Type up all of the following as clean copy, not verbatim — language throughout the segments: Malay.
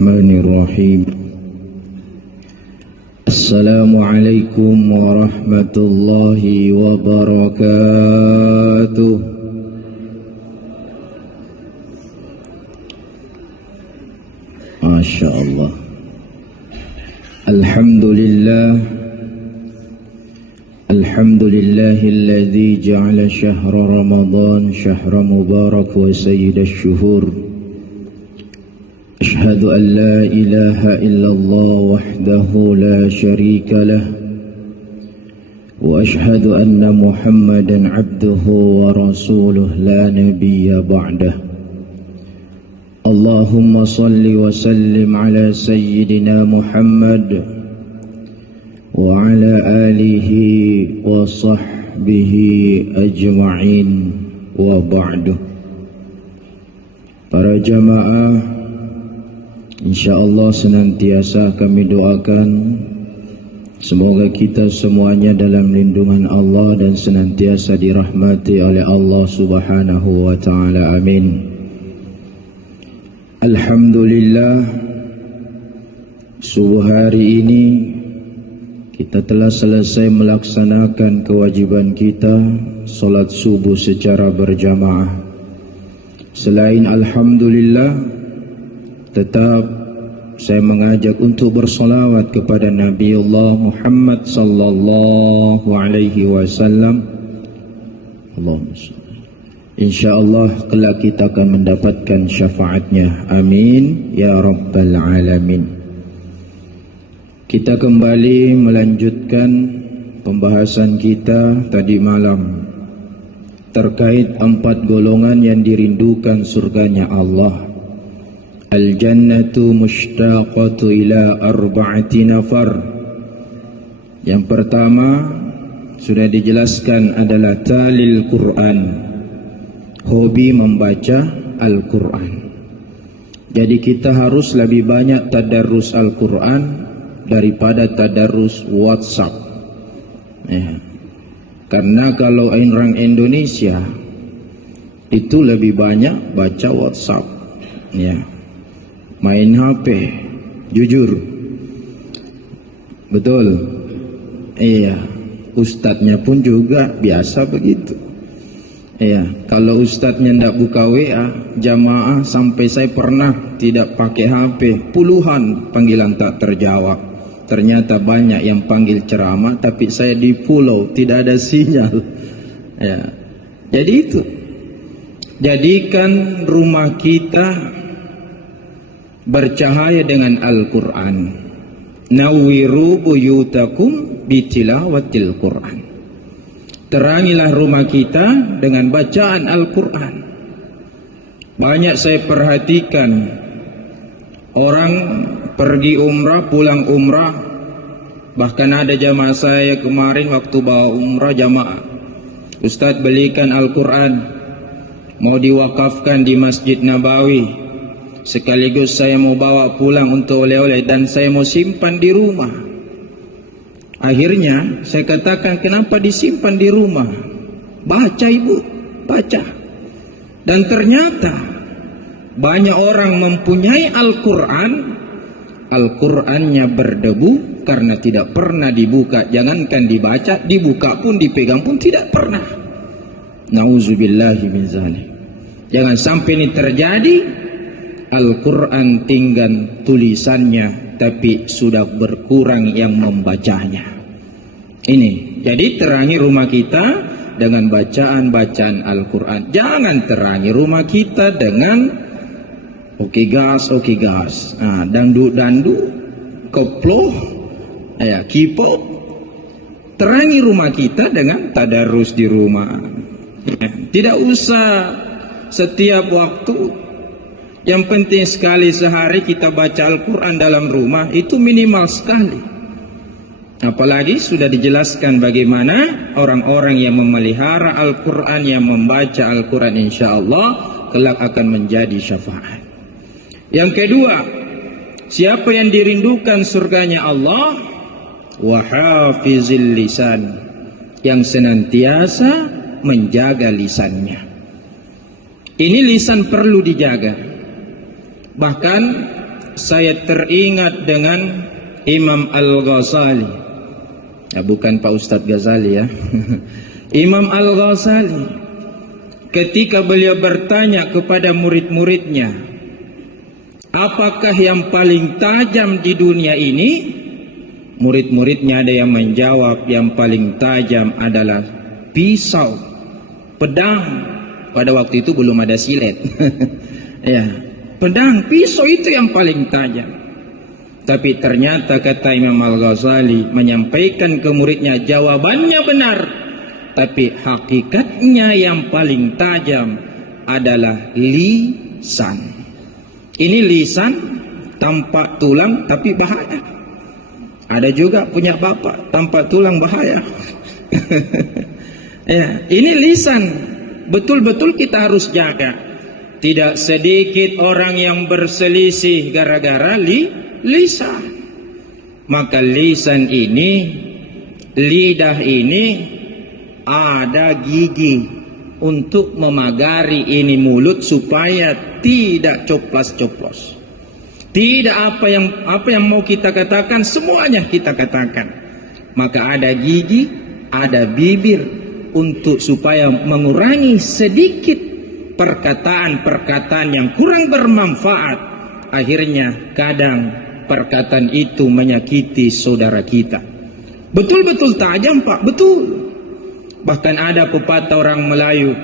Bismillahirrahmanirrahim. Assalamualaikum warahmatullahi wabarakatuh. Masya Allah. Alhamdulillahilladzi ja'ala syahra Ramadan syahra mubarak wa sayyidash syuhur. أشهد أن لا إله إلا الله وحده لا شريك له وأشهد أن محمدا عبده ورسوله لا نبي بعده اللهم صل وسلم على سيدنا محمد وعلى آله وصحبه أجمعين وبعد. Para jamaah, InsyaAllah senantiasa kami doakan semoga kita semuanya dalam lindungan Allah dan senantiasa dirahmati oleh Allah Subhanahu wa ta'ala. Amin. Alhamdulillah, subuh hari ini kita telah selesai melaksanakan kewajiban kita solat subuh secara berjamaah. Selain Alhamdulillah, tetap saya mengajak untuk bersolawat kepada Nabiullah Muhammad sallallahu alaihi wasallam. Allahumma shalli. InsyaAllah kelak kita akan mendapatkan syafaatnya. Amin ya rabbal alamin. Kita kembali melanjutkan pembahasan kita tadi malam terkait 4 golongan yang dirindukan surganya Allah. Al-jannatu mushtaqatu ila arba'ati nafar. Yang pertama sudah dijelaskan adalah talil Quran, hobi membaca Al-Quran. Jadi kita harus lebih banyak tadarrus Al-Quran daripada tadarrus WhatsApp ya. Karena kalau orang Indonesia itu lebih banyak baca WhatsApp ya, main HP, jujur, betul, iya. Ustadznya pun juga biasa begitu, iya. Kalau ustadznya tidak buka WA jamaah, sampai saya pernah tidak pakai HP, puluhan panggilan tak terjawab. Ternyata banyak yang panggil ceramah, tapi saya di pulau tidak ada sinyal, ya. Jadi itu, jadikan rumah kita bercahaya dengan Al-Quran. Nawwiru buyutakum bitilawatil Quran. Terangilah rumah kita dengan bacaan Al-Quran. Banyak saya perhatikan orang pergi umrah, pulang umrah. Bahkan ada jamaah saya kemarin waktu bawa umrah jamaah, Ustadz belikan Al-Quran, mau diwakafkan di Masjid Nabawi, sekaligus saya mau bawa pulang untuk oleh-oleh dan saya mau simpan di rumah. Akhirnya saya katakan, kenapa disimpan di rumah? Baca ibu, baca. Dan ternyata banyak orang mempunyai Al-Quran, Al-Qurannya berdebu karena tidak pernah dibuka. Jangankan dibaca, dibuka pun, dipegang pun tidak pernah. Nauzubillahi min zalik. Jangan sampai ini terjadi. Al-Quran tinggal tulisannya, tapi sudah berkurang yang membacanya. Ini, jadi terangi rumah kita dengan bacaan-bacaan Al-Quran. Jangan terangi rumah kita dengan oke gas, dangdut, koplo, ya, kipop. Terangi rumah kita dengan tadarus di rumah. Tidak usah setiap waktu. Yang penting sekali sehari kita baca Al-Quran dalam rumah, itu minimal sekali. Apalagi sudah dijelaskan bagaimana orang-orang yang memelihara Al-Quran, yang membaca Al-Quran, insya Allah kelak akan menjadi syafaat. Yang kedua, siapa yang dirindukan surganya Allah? Wahafizil lisan, yang senantiasa menjaga lisannya. Ini lisan perlu dijaga. Bahkan saya teringat dengan Imam Al-Ghazali. Ya, bukan Pak Ustadz Ghazali ya. Imam Al-Ghazali ketika beliau bertanya kepada murid-muridnya, apakah yang paling tajam di dunia ini? Murid-muridnya ada yang menjawab, yang paling tajam adalah pisau, pedang. Pada waktu itu belum ada silet. Ya, pedang, pisau itu yang paling tajam. Tapi ternyata kata Imam Al-Ghazali menyampaikan ke muridnya, jawabannya benar, tapi hakikatnya yang paling tajam adalah lisan. Ini lisan tanpa tulang tapi bahaya. Ada juga punya bapak tanpa tulang bahaya. Ya, ini lisan betul-betul kita harus jaga. Tidak sedikit orang yang berselisih gara-gara lisan. Maka lisan ini, lidah ini ada gigi untuk memagari ini mulut supaya tidak coplas-coplos. Tidak apa yang mau kita katakan semuanya kita katakan. Maka ada gigi, ada bibir untuk supaya mengurangi sedikit perkataan-perkataan yang kurang bermanfaat. Akhirnya kadang perkataan itu menyakiti saudara kita. Betul-betul tajam Pak, betul. Bahkan ada pepatah orang Melayu,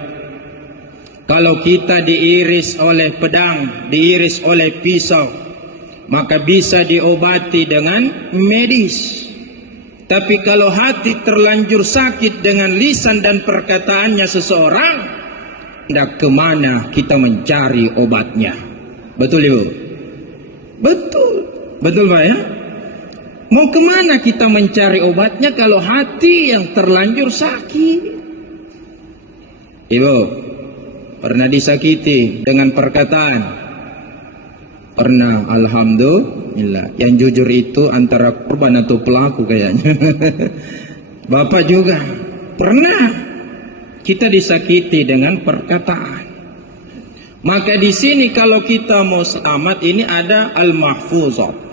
kalau kita diiris oleh pedang, diiris oleh pisau, maka bisa diobati dengan medis. Tapi kalau hati terlanjur sakit dengan lisan dan perkataannya seseorang, hendak kemana kita mencari obatnya? Betul Ibu? Betul. Betul Pak ya? Mau kemana kita mencari obatnya kalau hati yang terlanjur sakit? Ibu, pernah disakiti dengan perkataan? Pernah, alhamdulillah. Yang jujur itu antara korban atau pelaku kayaknya. Bapak juga pernah kita disakiti dengan perkataan. Maka di sini kalau kita mau selamat ini ada al-mahfuzat.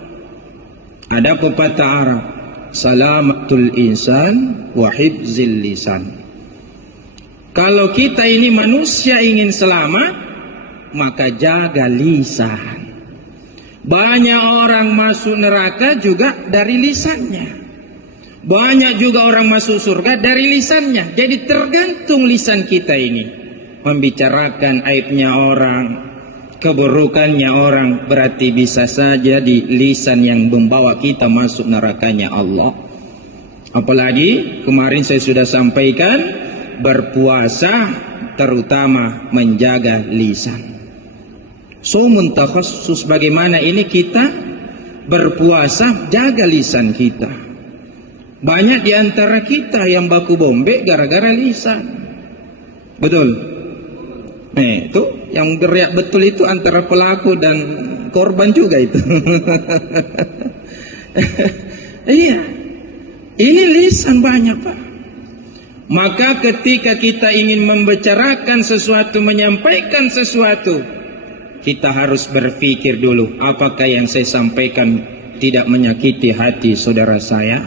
Ada pepatah Arab, salamatul insan wa hifzil lisan. Kalau kita ini manusia ingin selamat, maka jaga lisan. Banyak orang masuk neraka juga dari lisannya. Banyak juga orang masuk surga dari lisannya. Jadi tergantung lisan kita ini. Membicarakan aibnya orang, keburukannya orang, berarti bisa saja di lisan yang membawa kita masuk nerakanya Allah. Apalagi kemarin saya sudah sampaikan, berpuasa terutama menjaga lisan. Saumun takhassus, bagaimana ini kita berpuasa jaga lisan kita. Banyak di antara kita yang baku bombe gara-gara lisan. Betul? Itu yang geriak betul itu antara pelaku dan korban juga itu. Iya. Ini lisan banyak Pak. Maka ketika kita ingin membicarakan sesuatu, menyampaikan sesuatu, kita harus berpikir dulu, apakah yang saya sampaikan tidak menyakiti hati saudara saya?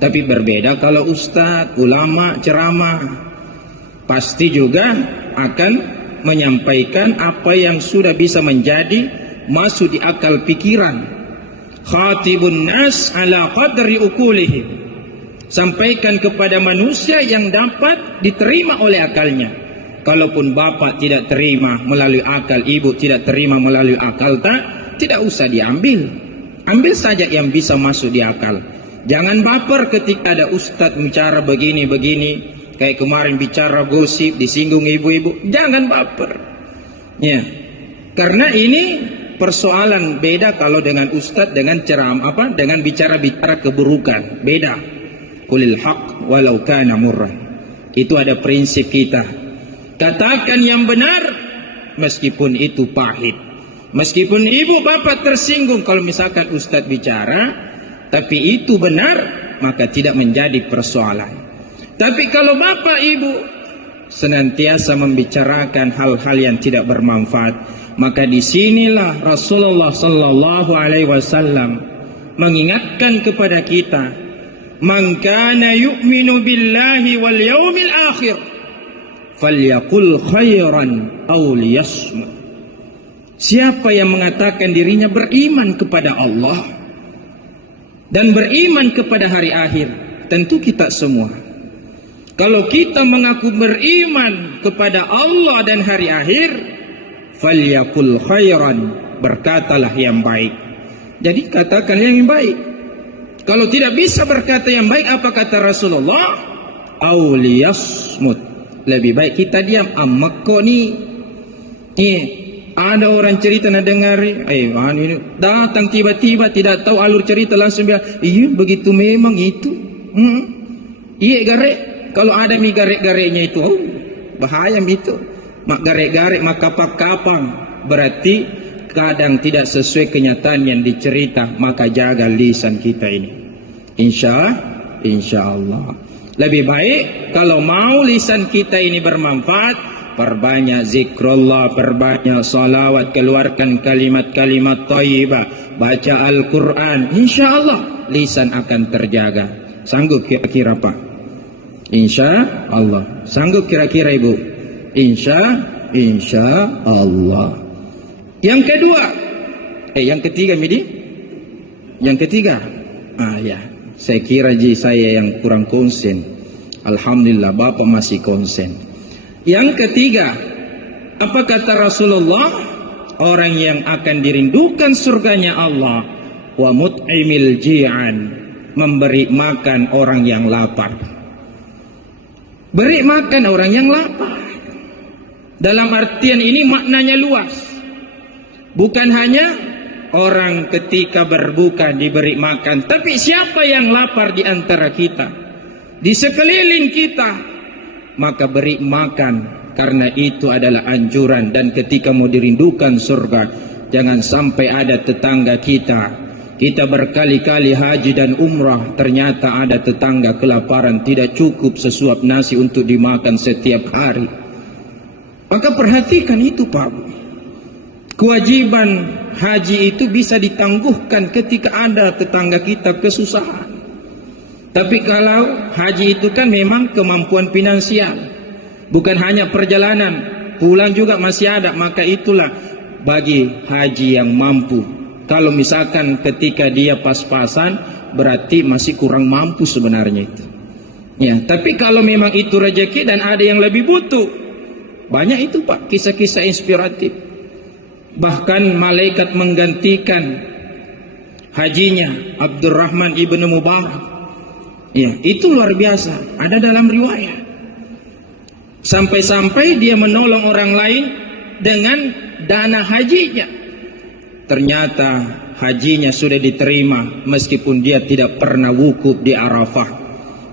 Tapi berbeda kalau ustadz, ulama, ceramah, pasti juga akan menyampaikan apa yang sudah bisa menjadi masuk di akal pikiran. Khatibun nas ala qadri ukulihim. Sampaikan kepada manusia yang dapat diterima oleh akalnya. Kalaupun bapak tidak terima melalui akal, ibu tidak terima melalui akal, tidak usah diambil. Ambil saja yang bisa masuk di akal. Jangan baper ketika ada ustadz bicara begini-begini. Kayak kemarin bicara gosip, disinggung ibu-ibu. Jangan baper. Ya. Karena ini persoalan beda kalau dengan ustadz, dengan ceramah dengan bicara-bicara keburukan. Beda. Qulil haq walau kana murran. Itu ada prinsip kita. Katakan yang benar meskipun itu pahit. Meskipun ibu bapak tersinggung kalau misalkan ustadz bicara, tapi itu benar, maka tidak menjadi persoalan. Tapi kalau bapak ibu senantiasa membicarakan hal-hal yang tidak bermanfaat. Maka disinilah Rasulullah sallallahu alaihi wasallam mengingatkan kepada kita, man kana yu'minu billahi wal yaumil akhir falyaqul khairan aw liyasmut. Siapa yang mengatakan dirinya beriman kepada Allah dan beriman kepada hari akhir, tentu kita semua. Kalau kita mengaku beriman kepada Allah dan hari akhir, falyaqul khairan, berkatalah yang baik. Jadi katakan yang baik. Kalau tidak bisa berkata yang baik, apa kata Rasulullah? Aw liyasmut, lebih baik kita diam. Kok ni ada orang cerita nak dengar, ini datang tiba-tiba tidak tahu alur cerita, langsung bilang, iya begitu memang itu. Iya garek. Kalau ada mi garek-gareknya itu, bahaya itu. Mak garek-garek, mak kapak-kapang, berarti kadang tidak sesuai kenyataan yang dicerita. Maka jaga lisan kita ini. Insya Allah. Lebih baik kalau mau lisan kita ini bermanfaat, perbanyak zikrullah, perbanyak salawat, keluarkan kalimat-kalimat thayyibah, baca Al-Quran. Insya Allah lisan akan terjaga. Sanggup kira-kira Pak? Insya Allah. Sanggup kira-kira Ibu? Insya Allah. Yang kedua, yang ketiga Midi? Yang ketiga, ya, saya kira saya yang kurang konsen. Alhamdulillah Bapak masih konsen. Yang ketiga, apa kata Rasulullah? Orang yang akan dirindukan surganya Allah, wa mut'imil ji'an, memberi makan orang yang lapar. Beri makan orang yang lapar. Dalam artian ini maknanya luas. Bukan hanya orang ketika berbuka diberi makan, tapi siapa yang lapar di antara kita, di sekeliling kita, maka beri makan, karena itu adalah anjuran. Dan ketika mau dirindukan surga, jangan sampai ada tetangga kita berkali-kali haji dan umrah, ternyata ada tetangga kelaparan, tidak cukup sesuap nasi untuk dimakan setiap hari. Maka perhatikan itu Pak. Kewajiban haji itu bisa ditangguhkan ketika ada tetangga kita kesusahan. Tapi kalau haji itu kan memang kemampuan finansial, bukan hanya perjalanan, pulang juga masih ada. Maka itulah bagi haji yang mampu. Kalau misalkan ketika dia pas-pasan, berarti masih kurang mampu sebenarnya itu. Ya, tapi kalau memang itu rezeki dan ada yang lebih butuh, banyak itu Pak kisah-kisah inspiratif. Bahkan malaikat menggantikan hajinya Abdurrahman ibnu Mubarak. Ya, itu luar biasa. Ada dalam riwayat. Sampai-sampai dia menolong orang lain dengan dana hajinya. Ternyata hajinya sudah diterima meskipun dia tidak pernah wukuf di Arafah,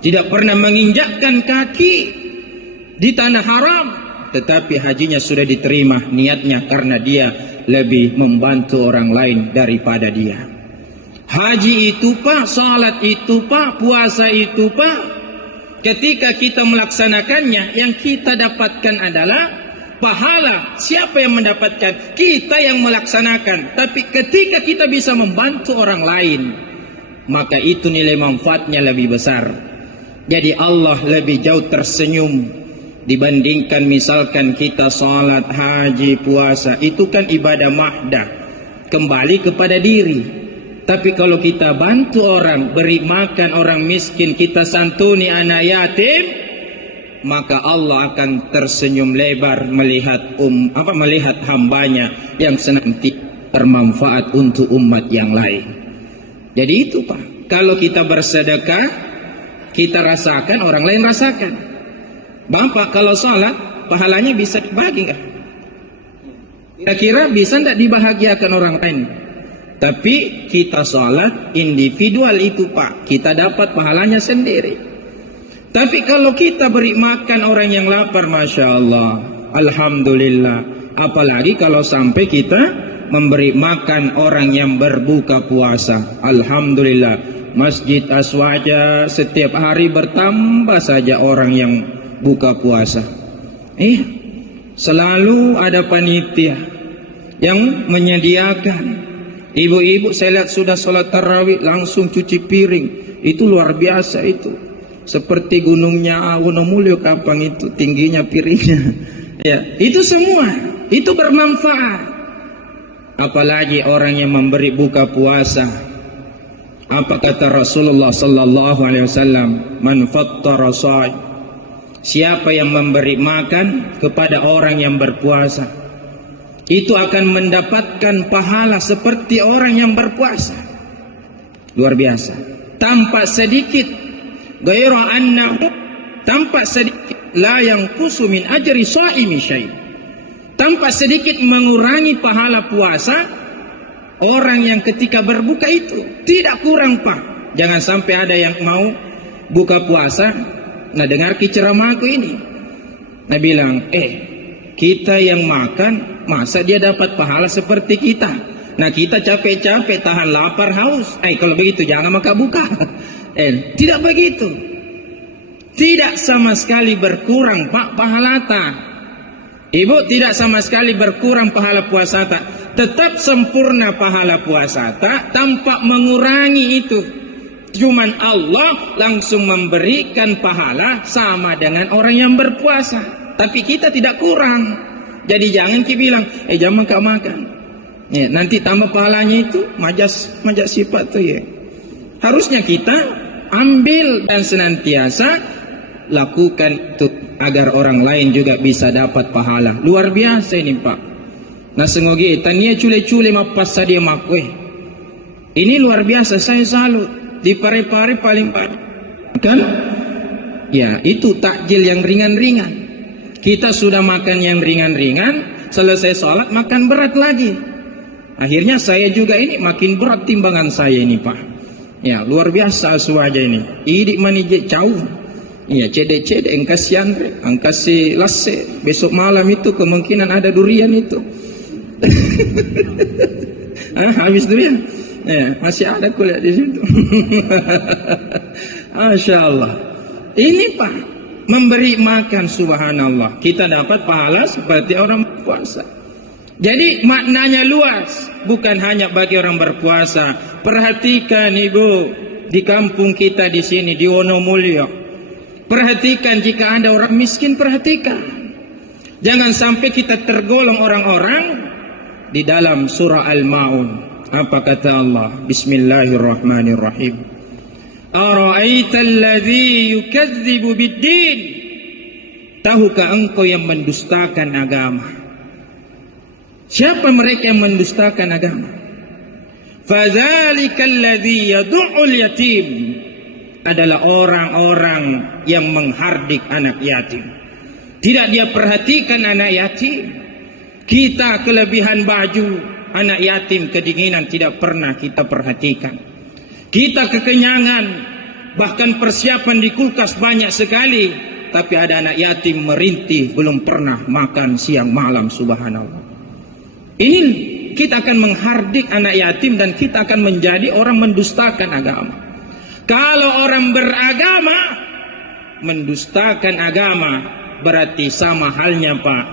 tidak pernah menginjakkan kaki di tanah haram, tetapi hajinya sudah diterima niatnya karena dia lebih membantu orang lain daripada dia. Haji itu Pak, salat itu Pak, puasa itu Pak, ketika kita melaksanakannya, yang kita dapatkan adalah pahala. Siapa yang mendapatkan? Kita yang melaksanakan. Tapi ketika kita bisa membantu orang lain, maka itu nilai manfaatnya lebih besar. Jadi Allah lebih jauh tersenyum dibandingkan misalkan kita salat, haji, puasa. Itu kan ibadah mahdah, kembali kepada diri. Tapi kalau kita bantu orang, beri makan orang miskin, kita santuni anak yatim, maka Allah akan tersenyum lebar melihat melihat hambanya yang senantiasa bermanfaat untuk umat yang lain. Jadi itu Pak, kalau kita bersedekah, kita rasakan, orang lain rasakan. Bapak kalau salat, pahalanya bisa dibagi kan? Kira-kira bisa tidak dibahagiakan orang lain? Tapi kita salat individual itu Pak, kita dapat pahalanya sendiri. Tapi kalau kita beri makan orang yang lapar, Masya Allah, Alhamdulillah. Apalagi kalau sampai kita memberi makan orang yang berbuka puasa, Alhamdulillah. Masjid Aswaja setiap hari bertambah saja orang yang buka puasa. Selalu ada panitia yang menyediakan. Ibu-ibu saya lihat sudah sholat tarawih langsung cuci piring. Itu luar biasa itu. Seperti gunungnya Wonomulyo Kapang itu tingginya piringnya. Ya, itu semua itu bermanfaat. Apalagi orang yang memberi buka puasa. Apa kata Rasulullah sallallahu alaihi wasallam? Man fattara sha'i. Siapa yang memberi makan kepada orang yang berpuasa, itu akan mendapatkan pahala seperti orang yang berpuasa. Luar biasa. Tanpa sedikit, ghaira annahu, tanpa sedikit, la yanqusu min ajri shaimi syai'. Tanpa sedikit mengurangi pahala puasa orang yang ketika berbuka itu tidak kurang, Pak. Jangan sampai ada yang mau buka puasa, nah dengar ceramahku ini, nah bilang, kita yang makan, masa dia dapat pahala seperti kita? Nah kita capek-capek tahan lapar haus. Kalau begitu jangan maka buka. Tidak begitu. Tidak sama sekali berkurang, Pak, pahala ta. Ibu, tidak sama sekali berkurang pahala puasa ta. Tetap sempurna pahala puasa ta, tanpa mengurangi itu. Cuman Allah langsung memberikan pahala sama dengan orang yang berpuasa. Tapi kita tidak kurang. Jadi jangan kita bilang, jangan makan. Ya, nanti tambah pahalanya itu majas sifat tuh ya. Harusnya kita ambil dan senantiasa lakukan itu agar orang lain juga bisa dapat pahala. Luar biasa ini, Pak. Nah sengogi tania cule-cule mapas sadia makwe. Ini luar biasa, saya salut. Di pare-pare paling kan? Ya, itu takjil yang ringan-ringan. Kita sudah makan yang ringan-ringan, selesai sholat makan berat lagi. Akhirnya saya juga ini makin berat timbangan saya ini, Pak. Ya, luar biasa aja ini. Idik manije jauh. Ya, cedek-cedek engkasian, angkasi lasse. Besok malam itu kemungkinan ada durian itu. Habis durian. Masih ada kuliah di situ. Masya Allah. Ini, Pak, memberi makan, subhanallah, kita dapat pahala seperti orang berpuasa. Jadi maknanya luas, bukan hanya bagi orang berpuasa. Perhatikan Ibu, di kampung kita di sini di Wonomulyo. Perhatikan jika ada orang miskin, perhatikan. Jangan sampai kita tergolong orang-orang di dalam surah Al-Maun. Apa kata Allah? Bismillahirrahmanirrahim. Ara'aital ladzi yukadzibu biddin. Tahukah engkau yang mendustakan agama? Siapa mereka yang mendustakan agama? Fadzalikal ladzi yad'ul yatim. Adalah orang-orang yang menghardik anak yatim. Tidak dia perhatikan anak yatim. Kita kelebihan baju, anak yatim kedinginan tidak pernah kita perhatikan. Kita kekenyangan, bahkan persiapan di kulkas banyak sekali, tapi ada anak yatim merintih belum pernah makan siang malam, subhanallah. Ini kita akan menghardik anak yatim dan kita akan menjadi orang mendustakan agama. Kalau orang beragama mendustakan agama, berarti sama halnya, Pak,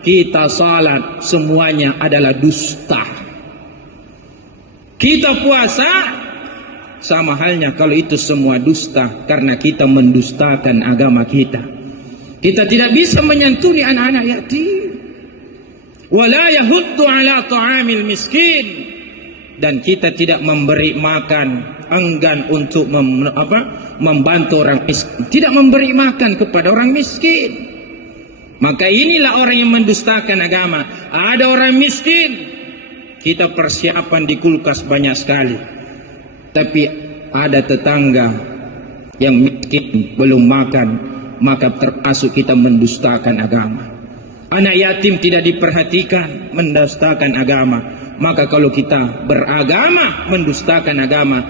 kita salat semuanya adalah dusta. Kita puasa sama halnya kalau itu semua dusta, karena kita mendustakan agama kita. Kita tidak bisa menyantuni anak-anak yatim. Wala yahuddu ala ta'amil miskin. Dan kita tidak memberi makan, enggan untuk membantu orang miskin. Tidak memberi makan kepada orang miskin. Maka inilah orang yang mendustakan agama. Ada orang miskin, kita persiapan di kulkas banyak sekali. Tapi ada tetangga yang miskin belum makan, maka termasuk kita mendustakan agama. Anak yatim tidak diperhatikan, mendustakan agama. Maka kalau kita beragama mendustakan agama,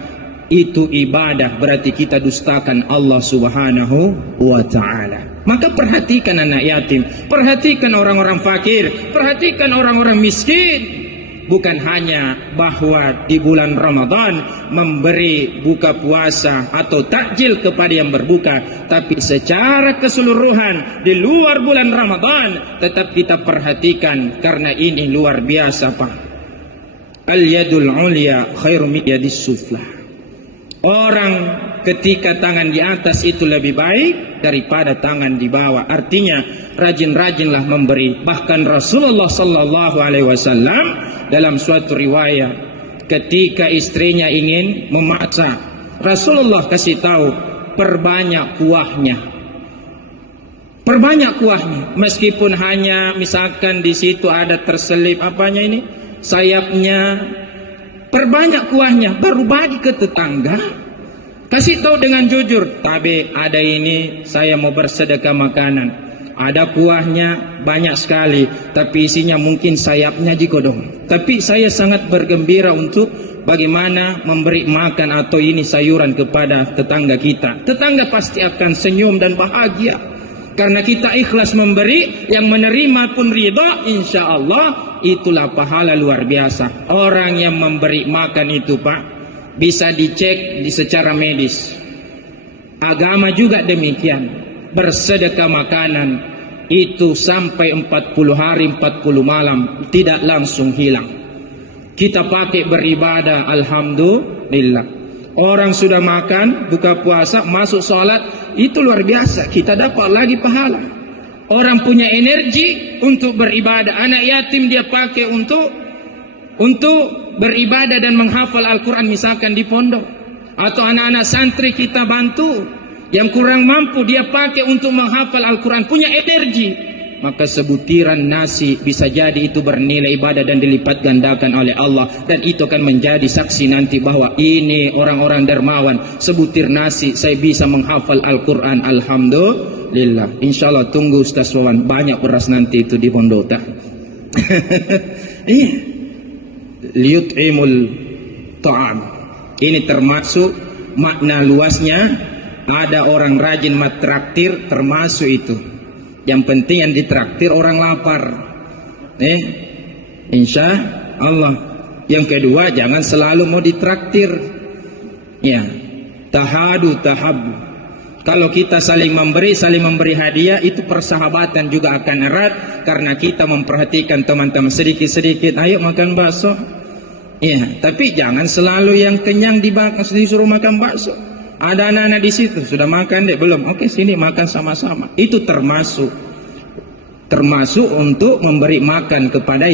itu ibadah, berarti kita dustakan Allah subhanahu wa ta'ala. Maka perhatikan anak yatim, perhatikan orang-orang fakir, perhatikan orang-orang miskin. bukan hanya bahwa di bulan Ramadan memberi buka puasa atau takjil kepada yang berbuka, tapi secara keseluruhan di luar bulan Ramadan tetap kita perhatikan, karena ini luar biasa Pak. Al-yadul ulya khairu min yadis sufla. Orang ketika tangan di atas itu lebih baik daripada tangan di bawah. Artinya rajin-rajinlah memberi. Bahkan Rasulullah sallallahu alaihi wasallam dalam suatu riwayat ketika istrinya ingin memasak, Rasulullah kasih tahu, perbanyak kuahnya. Perbanyak kuahnya. Meskipun hanya misalkan di situ ada terselip apanya ini? Sayapnya, perbanyak kuahnya, baru bagi ke tetangga. Kasih tahu dengan jujur, tapi ada ini saya mau bersedekah makanan, ada kuahnya banyak sekali, tapi isinya mungkin sayapnya jikodong. Tapi saya sangat bergembira untuk bagaimana memberi makan atau ini sayuran kepada tetangga kita. Tetangga pasti akan senyum dan bahagia, karena kita ikhlas memberi, yang menerima pun ridha, insya Allah itulah pahala luar biasa. Orang yang memberi makan itu Pak, bisa dicek secara medis. Agama juga demikian. Bersedekah makanan itu sampai 40 hari 40 malam tidak langsung hilang. Kita pakai beribadah, alhamdulillah. Orang sudah makan, buka puasa, masuk sholat, itu luar biasa, kita dapat lagi pahala. Orang punya energi untuk beribadah. Anak yatim dia pakai untuk beribadah dan menghafal Al-Quran misalkan di pondok. Atau anak-anak santri kita bantu, yang kurang mampu dia pakai untuk menghafal Al-Quran, punya energi. Maka sebutiran nasi bisa jadi itu bernilai ibadah dan dilipat gandakan oleh Allah. Dan itu akan menjadi saksi nanti bahwa ini orang-orang dermawan. Sebutir nasi saya bisa menghafal Al-Quran, alhamdulillah. Insyaallah tunggu Ustaz Wawan, banyak beras nanti itu di pondok. Iya. Liyut'imul ta'am. Ini termasuk makna luasnya. Ada orang rajin matraktir, termasuk itu. Yang penting yang ditraktir orang lapar. Insya Allah. Yang kedua, jangan selalu mau ditraktir. Ya, tahadu tahabu. Kalau kita saling memberi hadiah, itu persahabatan juga akan erat, karena kita memperhatikan teman-teman sedikit-sedikit. Ayo makan bakso. Ya, tapi jangan selalu yang kenyang disuruh makan bakso. Ada anak-anak di situ sudah makan deh belum? Oke, sini makan sama-sama. Itu termasuk untuk memberi makan kepada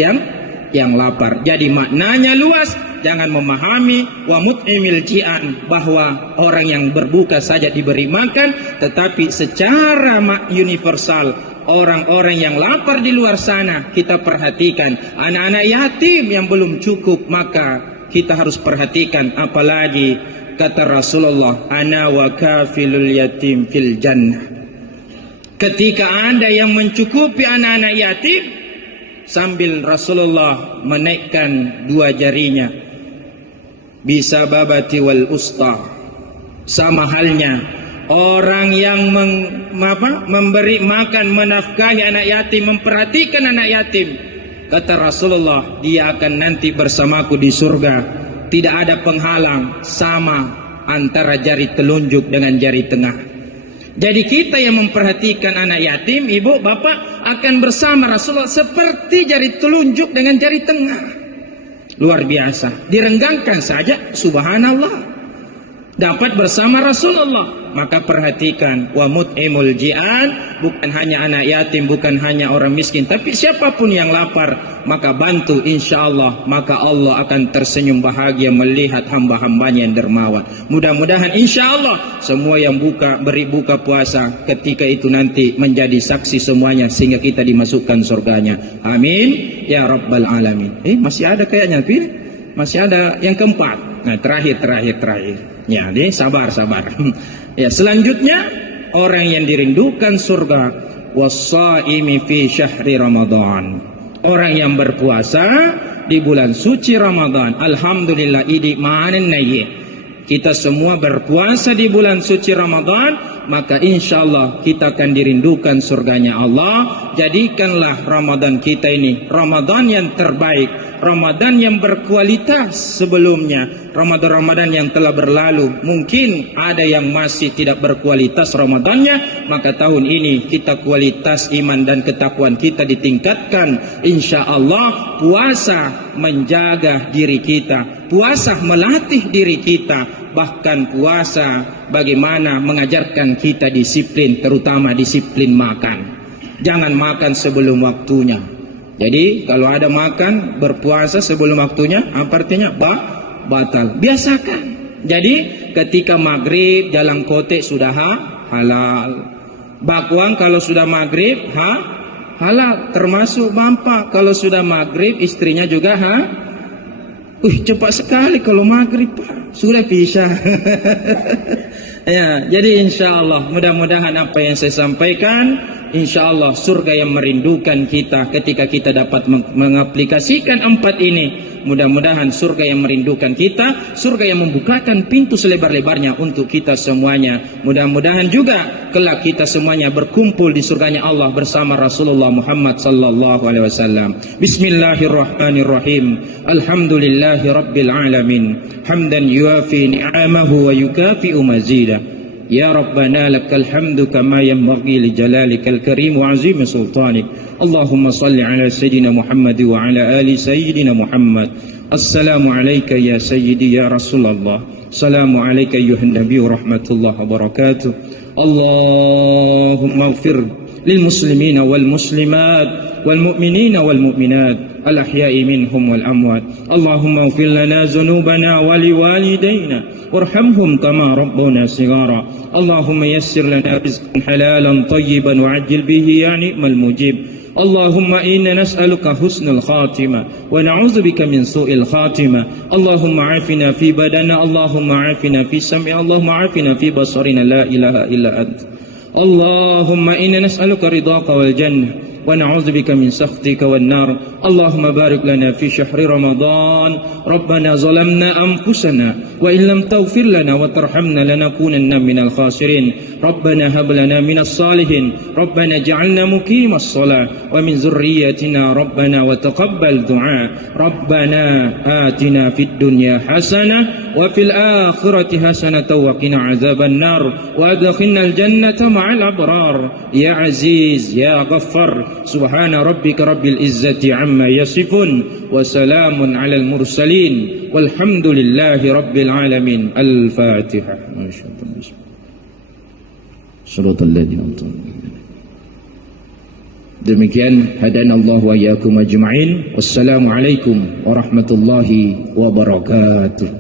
yang lapar. Jadi maknanya luas. Jangan memahami wa mut'imil ji'an, bahwa orang yang berbuka saja diberi makan, tetapi secara universal orang-orang yang lapar di luar sana kita perhatikan. Anak-anak yatim yang belum cukup, maka kita harus perhatikan. Apalagi kata Rasulullah, ana wa kafilul yatim fil jannah. Ketika Anda yang mencukupi anak-anak yatim, sambil Rasulullah menaikkan dua jarinya, bisa babati wal usta, sama halnya orang yang memberi makan, menafkahi anak yatim, memperhatikan anak yatim. Kata Rasulullah, dia akan nanti bersamaku di surga. Tidak ada penghalang, sama antara jari telunjuk dengan jari tengah. Jadi kita yang memperhatikan anak yatim, ibu, bapak, akan bersama Rasulullah seperti jari telunjuk dengan jari tengah. Luar biasa. Direnggangkan saja, subhanallah, dapat bersama Rasulullah. Maka perhatikan, wa mut'imul ji'an, bukan hanya anak yatim, bukan hanya orang miskin, tapi siapapun yang lapar, maka bantu, insya Allah. Maka Allah akan tersenyum bahagia melihat hamba-hambanya yang dermawan. Mudah-mudahan insya Allah semua yang beri buka puasa ketika itu nanti menjadi saksi semuanya, sehingga kita dimasukkan surganya. Amin ya rabbal alamin. Masih ada kayaknya, Fir? Masih ada yang keempat. Nah, terakhir. Ya, deh, sabar. Ya, selanjutnya orang yang dirindukan surga, was-shaimi fi syahri Ramadan. Orang yang berpuasa di bulan suci Ramadan. Alhamdulillah, idi manen nayi. Kita semua berpuasa di bulan suci Ramadan. maka insya Allah kita akan dirindukan surganya Allah. Jadikanlah Ramadan kita ini Ramadan yang terbaik, Ramadan yang berkualitas. Sebelumnya Ramadan-Ramadan yang telah berlalu mungkin ada yang masih tidak berkualitas Ramadannya, maka tahun ini kita kualitas iman dan ketakwaan kita ditingkatkan. Insya Allah puasa menjaga diri kita, puasa melatih diri kita, bahkan puasa bagaimana mengajarkan kita disiplin, terutama disiplin makan. Jangan makan sebelum waktunya. Jadi kalau ada makan berpuasa sebelum waktunya, apa artinya? Batal. Biasakan. Jadi ketika maghrib jalan kote sudah halal. Bakwang kalau sudah maghrib halal. Termasuk bampak kalau sudah maghrib istrinya juga cepat sekali kalau maghrib Pak. Sudah pisah. Ya, jadi insya Allah mudah-mudahan apa yang saya sampaikan, insya Allah surga yang merindukan kita ketika kita dapat mengaplikasikan 4 ini. Mudah-mudahan surga yang merindukan kita, surga yang membukakan pintu selebar-lebarnya untuk kita semuanya. Mudah-mudahan juga kelak kita semuanya berkumpul di surganya Allah bersama Rasulullah Muhammad sallallahu alaihi wasallam. Bismillahirrahmanirrahim. Alhamdulillahi rabbil alamin. Hamdan yuafi ni'amahu wa yukafi'u mazida. Ya Rabbana lakal hamdu kama yanbaghi li jalalikal karim wa azim sultanik. Allahumma salli ala sayyidina Muhammad wa ala ali sayyidina Muhammad. Assalamu alayka ya sayyidi ya Rasulullah. Assalamu alayka ayuhan nabiy rahmatullah wa barakatuh. Allahumma ighfir lil muslimina wal muslimat والمؤمنين والمؤمنات الأحياء منهم والأموات. اللهم اغفر لنا ذنوبنا ولوالدينا وارحمهم كما ربنا صغارا. اللهم يسر لنا رزقا حلالا طيبا وعجل به يا نعم المجيب. اللهم إنا نسألك حسن الخاتمة ونعوذ بك من سوء الخاتمة. اللهم عافنا في بدننا، اللهم عافنا في سمعنا، اللهم عافنا في بصرنا، لا إله إلا أنت. اللهم إنا نسألك رضاك والجنة ونعوذ بك من سخطك والنار. اللهم بارك لنا في شهر رمضان. ربنا ظلمنا أنفسنا وإن لم تغفر لنا وترحمنا لنكونن من الخاسرين. ربنا هب لنا من الصالحين. ربنا اجعلنا مقيم الصلاة ومن ذريتنا ربنا وتقبل دعاء. ربنا آتنا في الدنيا حسنة وفي الآخرة حسنة وقنا عذاب النار وأدخلنا الجنة مع الأبرار يا عزيز يا غفار. سبحان ربك رب العزة عما يصفون وسلام على المرسلين والحمد لله رب العالمين. الفاتحة. صراط الذين أنعمت عليهم. Demikian hadanallahu wa iyyakum ajma'in. Wassalamualaikum warahmatullahi wabarakatuh.